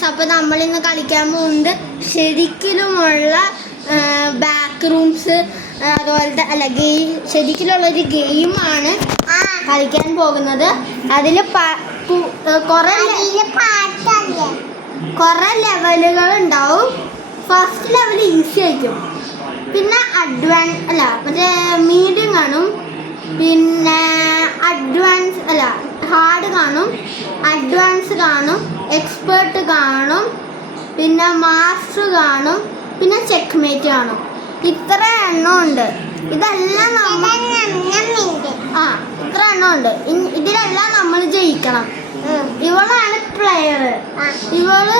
Guys, അപ്പോൾ നമ്മളിന്ന് കളിക്കാൻ പോകുന്നത് ശരിക്കുമുള്ള ബാക്ക് റൂംസ് അതുപോലത്തെ അല്ല ഗെയിം, ശരിക്കുള്ളൊരു ഗെയിമാണ് കളിക്കാൻ പോകുന്നത്. അതിൽ കുറേ ലെവലുകൾ ഉണ്ടാവും. ഫസ്റ്റ് ലെവൽ ഈസി ആയിരിക്കും, പിന്നെ മറ്റേ മീഡിയം കാണും, പിന്നെ ഹാർഡ് കാണും, അഡ്വാൻസ് കാണും, എക്സ്പേർട്ട് കാണും, പിന്നെ മാസ്റ്റർ കാണും, പിന്നെ ചെക്ക്മേറ്റ് കാണും. ഇത്ര എണ്ണം ഉണ്ട്. ഇതെല്ലാം ഇത്ര എണ്ണം ഉണ്ട്. ഇതിലെല്ലാം നമ്മൾ ജയിക്കണം. ഇവളാണ് പ്ലെയർ. ഇവള്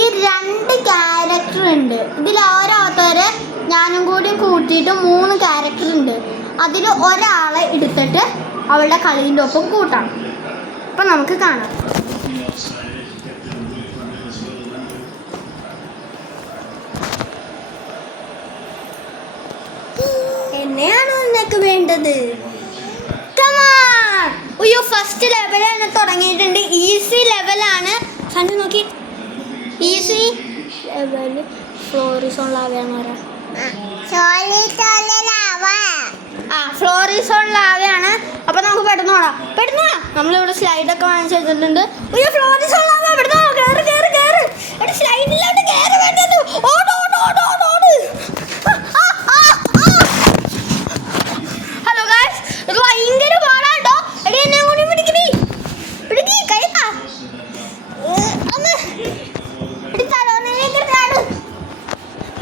ഈ 2 ക്യാരക്ടർ ഉണ്ട്. ഇതിൽ ഓരോരുത്തര് ഞാനും കൂടി കൂട്ടിയിട്ട് 3 ക്യാരക്ടർ ഉണ്ട്. അതിൽ ഒരാളെ എടുത്തിട്ട് അവളുടെ കളീൻ്റെ ഒപ്പം കൂട്ടാം. അപ്പം നമുക്ക് കാണാം. എന്നെയാണോ നിനക്ക് വേണ്ടത്? അയ്യോ, ഫസ്റ്റ് ലെവലാണ് തുടങ്ങിയിട്ടുണ്ട്. ഈസി ലെവലാണ്. കണ്ടു നോക്കി, ഈസി ലെവൽ. ഫ്ലോറിസോൺ ലാവയാന്ന് പറയാം. ഫ്ലോറിസോൺ ലാവയാണ്. അപ്പൊ നമുക്ക് പെട്ടെന്ന് ഓടാം. നമ്മളിവിടെ സ്ലൈഡൊക്കെ വാങ്ങിച്ചു വെച്ചിട്ടുണ്ട്. അയ്യോ, ഫ്ലോറിസോൺ ലാവ. സ്ലൈഡിലോട്ട് കയറി വേണ്ടത്. ഹലോ ഗൈസ്, ഇത് ഭയങ്കര പാടാട്ടോ. എടി എന്നെ കൂടി പിടിക്കണി. കൈത്താ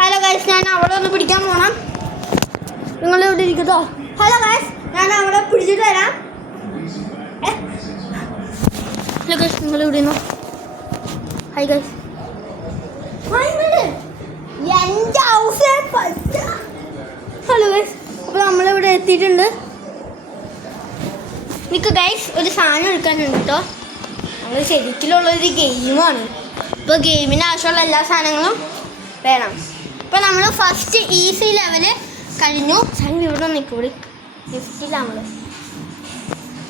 ഹലോ ഗൈസ്, ഞാൻ അവിടെ ഒന്ന് പിടിക്കാൻ പോണം. നിങ്ങൾ ഇവിടെ ഇരിക്കട്ടോ. ഹലോ ഗൈസ്, ഞാൻ അവിടെ പിടിച്ചിട്ട് വരാം. ഹലോ ഗൈസ്, നിങ്ങൾ ഇവിടെ ഇരുന്നോ. Hi guys. ഹലോ ഗൈസ്, അപ്പോൾ നമ്മളിവിടെ എത്തിയിട്ടുണ്ട്. എനിക്ക് ഗൈസ് ഒരു സാധനം എടുക്കാനുണ്ട് കേട്ടോ. നമ്മൾ ശരിക്കുള്ളൊരു ഗെയിമാണ്. ഇപ്പോൾ ഗെയിമിന് ആവശ്യമുള്ള എല്ലാ സാധനങ്ങളും വേണം. ഇപ്പോൾ നമ്മൾ ഫസ്റ്റ് ഈസി ലെവല് കഴിഞ്ഞു. ഇവിടെ നിൽക്കൂടി ലിഫ്റ്റിലാണ് നമ്മൾ.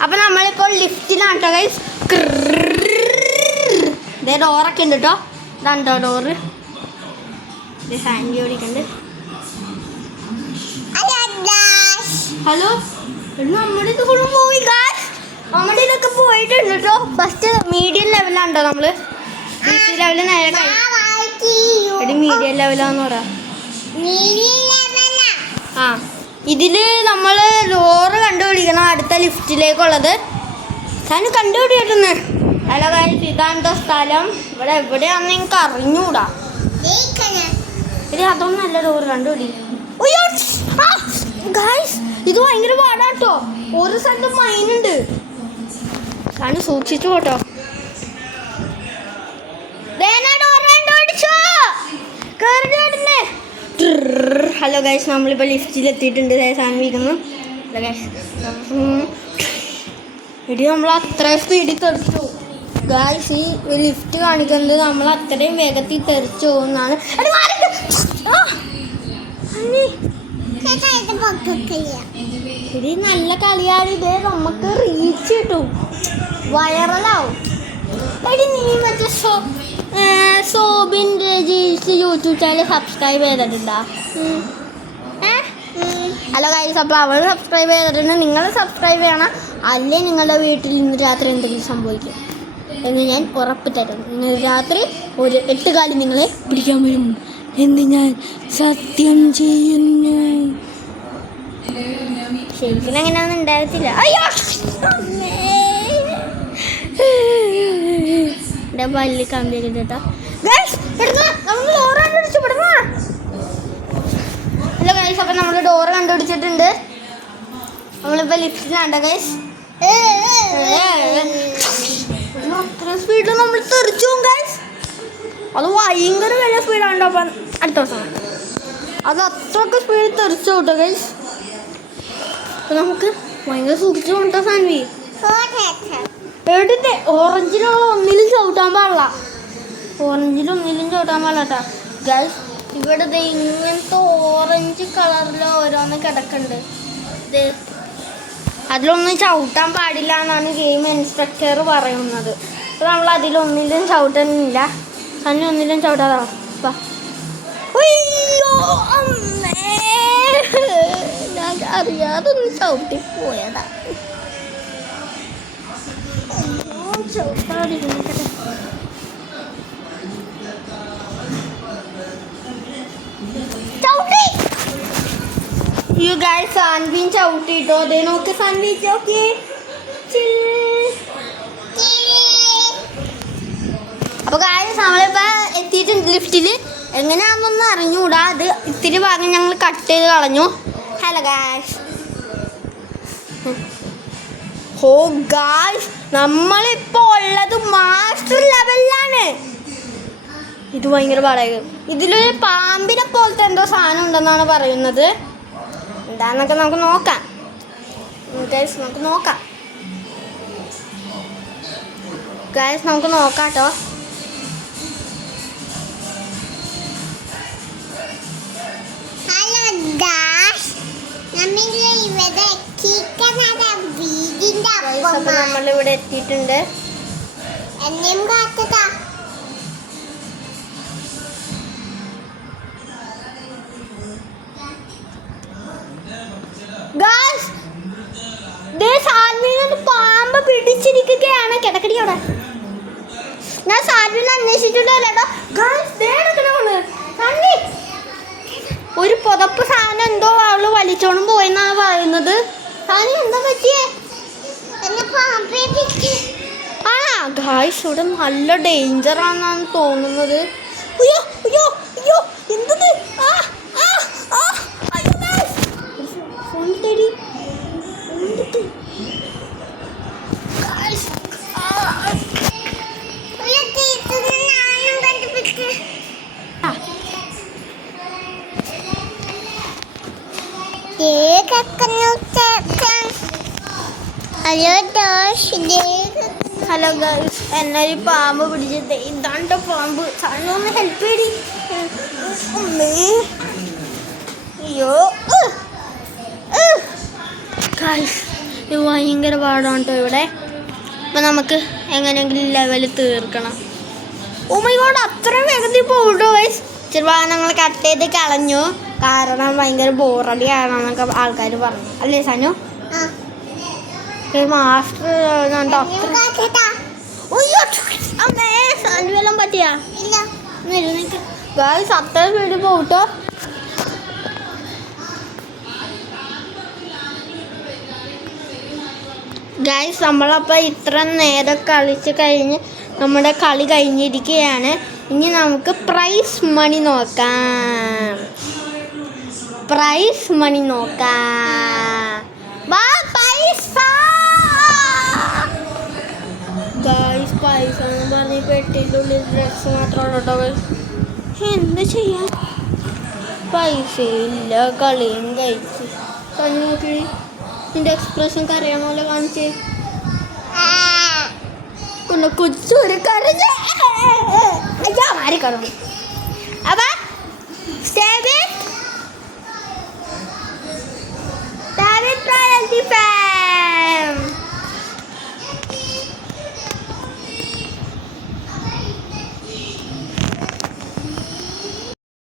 അപ്പോൾ നമ്മളിപ്പോൾ ലിഫ്റ്റിലാണ് കേട്ടോ ഗൈസ്. ഇതേ ഡോറൊക്കെ ഉണ്ട് കേട്ടോ. ഇതാണ്ടോ ഡോറ്. ഇത് സാൻഡി ഓടിക്കുന്നുണ്ട്. ഹലോ, നമ്മുടെ ഇത് ഫുള്ളും പോയി ഗായ്സ്. നമ്മുടെ ഇതൊക്കെ പോയിട്ടുണ്ട് കേട്ടോ. ഫസ്റ്റ് മീഡിയം ലെവലാണ്ടോ നമ്മൾ. ഈസി ലെവല് നേരെ കഴിഞ്ഞു. മീഡിയം ലെവലാന്ന് പറയാം. ഇതില് നമ്മൾ ഡോറ് കണ്ടുപിടിക്കണം, അടുത്ത ലിഫ്റ്റിലേക്കുള്ളത്. ഞാൻ കണ്ടുപിടിക്കുന്നു. ഹലോ ഗൈസ്, ഇതാണ്ടോ സ്ഥലം. ഇവിടെ എവിടെയാണെന്ന് എനിക്ക് അറിഞ്ഞൂടാ. ഇത് അതൊന്നല്ല ഡോറ് കണ്ടുപിടിക്കണം. ഗൈസ്, ഇത് ഭയങ്കര പാടാട്ടോ. ഒരു സ്ഥലത്തും മൈനുണ്ട്. ഞാൻ സൂക്ഷിച്ചു പോട്ടോ. ഹലോ ഗൈസ്, നമ്മളിപ്പോൾ ലിഫ്റ്റിലെത്തിയിട്ടുണ്ട്. സാൻവിക്കുന്നു. എടി, നമ്മൾ അത്രയും സ്പീഡിൽ തെറിച്ചു ഗൈസ്. ഈ ലിഫ്റ്റ് കാണിക്കുന്നത് നമ്മൾ അത്രയും വേഗത്തിൽ തെറിച്ചു പോകുന്നതാണ്. ഇത് നല്ല കളിയാണ്. ഇത് നമുക്ക് റീച്ച് കിട്ടും, വൈറലാവും. എടി, നീ മറ്റേ Soubin Rajeesh YouTube channel subscribe ചെയ്തിട്ടുണ്ടോ? ഹലോ ഗൈസ്, അപ്പോൾ അവൾ സബ്സ്ക്രൈബ് ചെയ്തിട്ടുണ്ട്. നിങ്ങൾ സബ്സ്ക്രൈബ് ചെയ്യണം, അല്ലേ നിങ്ങളുടെ വീട്ടിൽ ഇന്ന് രാത്രി എന്തെങ്കിലും സംഭവിക്കും എന്ന് ഞാൻ ഉറപ്പ് തരുന്നു. ഇന്ന് രാത്രി ഒരു 8 കാലി നിങ്ങളെ പിടിക്കാൻ വരും എന്ന് ഞാൻ സത്യം ചെയ്യുന്നു. ശരിക്കും അങ്ങനെയൊന്നും ഉണ്ടാകത്തില്ല. അയ്യോ, എൻ്റെ പല്ല് കമ്പിയൊക്കെ കേട്ടോ. ഹലോ ഗൈസ്, അപ്പം നമ്മൾ ഡോറ് കണ്ടുപിടിച്ചിട്ടുണ്ട്. നമ്മളിപ്പോൾ ലിഫ്റ്റിലാണ്ടോ ഗൈസ്. അത്ര സ്പീഡിൽ നമ്മൾ തെറിച്ചു പോകും ഗൈസ്. അത് ഭയങ്കര വലിയ സ്പീഡാണ്ടോ. അപ്പം അടുത്ത ദിവസം അത് അത്രയൊക്കെ സ്പീഡിൽ തെറിച്ചു കേട്ടോ ഗൈസ്. അപ്പം നമുക്ക് ഭയങ്കര സൂക്ഷിച്ചു കൊണ്ടോ സാൻവി. എടുത്തേ ഓറഞ്ചിലുള്ള ഒന്നിലും ചവിട്ടാൻ പാടില്ല. ഓറഞ്ചിലൊന്നിലും ചവിട്ടാൻ പാടില്ല കേട്ടോ ഗൈസ്. ഇവിടെ ഇങ്ങനത്തെ ഓറഞ്ച് കളറിൽ ഓരോന്ന് കിടക്കുന്നുണ്ട്. അതിലൊന്നും ചവിട്ടാൻ പാടില്ല എന്നാണ് ഗെയിം ഇൻസ്ട്രക്ടർ പറയുന്നത്. അപ്പോൾ നമ്മൾ അതിലൊന്നിലും ചവിട്ടുന്നില്ല. സണ്ണി ഒന്നിലും ചവിട്ടാതാ. അയ്യോ അമ്മേ, ഞാൻ അറിയാതൊന്ന് ചവിട്ടി പോയതാ. ചവിട്ടാതിരുന്നിട്ട് ചവിട്ടി. യു ഗൈസ് സാൻവിൻ ചവിട്ടിട്ടോ. അതേ നോക്ക് സാൻവി ഓക്കെ. അപ്പോൾ ഗൈസ് നമ്മളിപ്പോൾ എത്തിയിട്ടുണ്ട് ലിഫ്റ്റിൽ. എങ്ങനെയാണെന്നൊന്നും അറിഞ്ഞുകൂടാ. അത് ഇത്തിരി ഭാഗം ഞങ്ങൾ കട്ട് ചെയ്ത് കളഞ്ഞു. Hello guys. ഓ ഗൈസ്, നമ്മളിപ്പോൾ ഉള്ളത് മാസ്റ്റർ ലെവലിലാണ്. ഇത് ഭയങ്കര പാടായിരിക്കും. ഇതിലൊരു പാമ്പിനെ പോലത്തെ എന്തോ സാധനം ഉണ്ടെന്നാണ് പറയുന്നത്. എന്താന്നൊക്കെ നമുക്ക് നോക്കാം ഗൈസ്. നമുക്ക് നോക്കാം കേട്ടോ. നമ്മളിവിടെ എത്തിയിട്ടുണ്ട്. പാമ്പ് പിടിച്ചിരിക്കുകയാണ്. കിടക്കടി അവിടെ. ഞാൻ സാൻവിനെ അന്വേഷിച്ചിട്ടില്ലല്ലോ. ഒരു പുതപ്പ് സാധനം എന്തോ അവള് വലിച്ചോണ്ടും പോയെന്നാണ് പറയുന്നത്. സാധനം എന്താ പറ്റിയേ? ഗായ്സ് ഇവിടെ നല്ല ഡേഞ്ചർ ആണെന്നാണ് തോന്നുന്നത്. അയ്യോ അയ്യോ അയ്യോ എന്തത്? ഹലോ ഗൈസ്, എന്നെ ഒരു പാമ്പ് പിടിച്ചത്. ഇതാണ്ട പാമ്പ്. സാറിന് ഒന്ന് ഹെൽപ്പ് ചെയ്തി. അയ്യോ ഗൈസ്, ഇത് ഭയങ്കര പാടാണ് കേട്ടോ ഇവിടെ. അപ്പം നമുക്ക് എങ്ങനെയെങ്കിലും ലെവൽ തീർക്കണം. ഉമ്മയോട് അത്രയും വേഗത്തിൽ പോകട്ടോ ഗൈസ്. ഇച്ചിരി ഭാഗം ഞങ്ങൾ കട്ട് ചെയ്ത് കളഞ്ഞു. കാരണം ഭയങ്കര ബോറടി ആണെന്നൊക്കെ ആൾക്കാർ പറഞ്ഞു. അല്ലേ സനു? മാസ്റ്റർ സാൻവെല്ലാം പറ്റിയാ ഗൈസ്? അത്ര സ്പീഡ് പോട്ടോ. ഗൈസ് നമ്മളപ്പോൾ ഇത്ര നേരം കളിച്ച് കഴിഞ്ഞ് നമ്മുടെ കളി കഴിഞ്ഞിരിക്കുകയാണ്. ഇനി നമുക്ക് പ്രൈസ് മണി നോക്കാം. പൈസ ഗൈസ്, പൈസ എന്ന് പറഞ്ഞ് പെട്ടിൻ്റെ ഉള്ളിൽ ഡ്രസ്സ് മാത്രമേ ഉള്ളൂ ഗൈസ്. എന്ത് ചെയ്യാൻ? പൈസ ഇല്ല. കളിയും കഴിച്ച് നോക്കി. നിന്റെ എക്സ്പ്രഷൻ കരയാൻ പോലെ കാണിച്ച് കൊച്ചൊരു കരഞ്ഞ മാറി കളഞ്ഞു. അപ്പം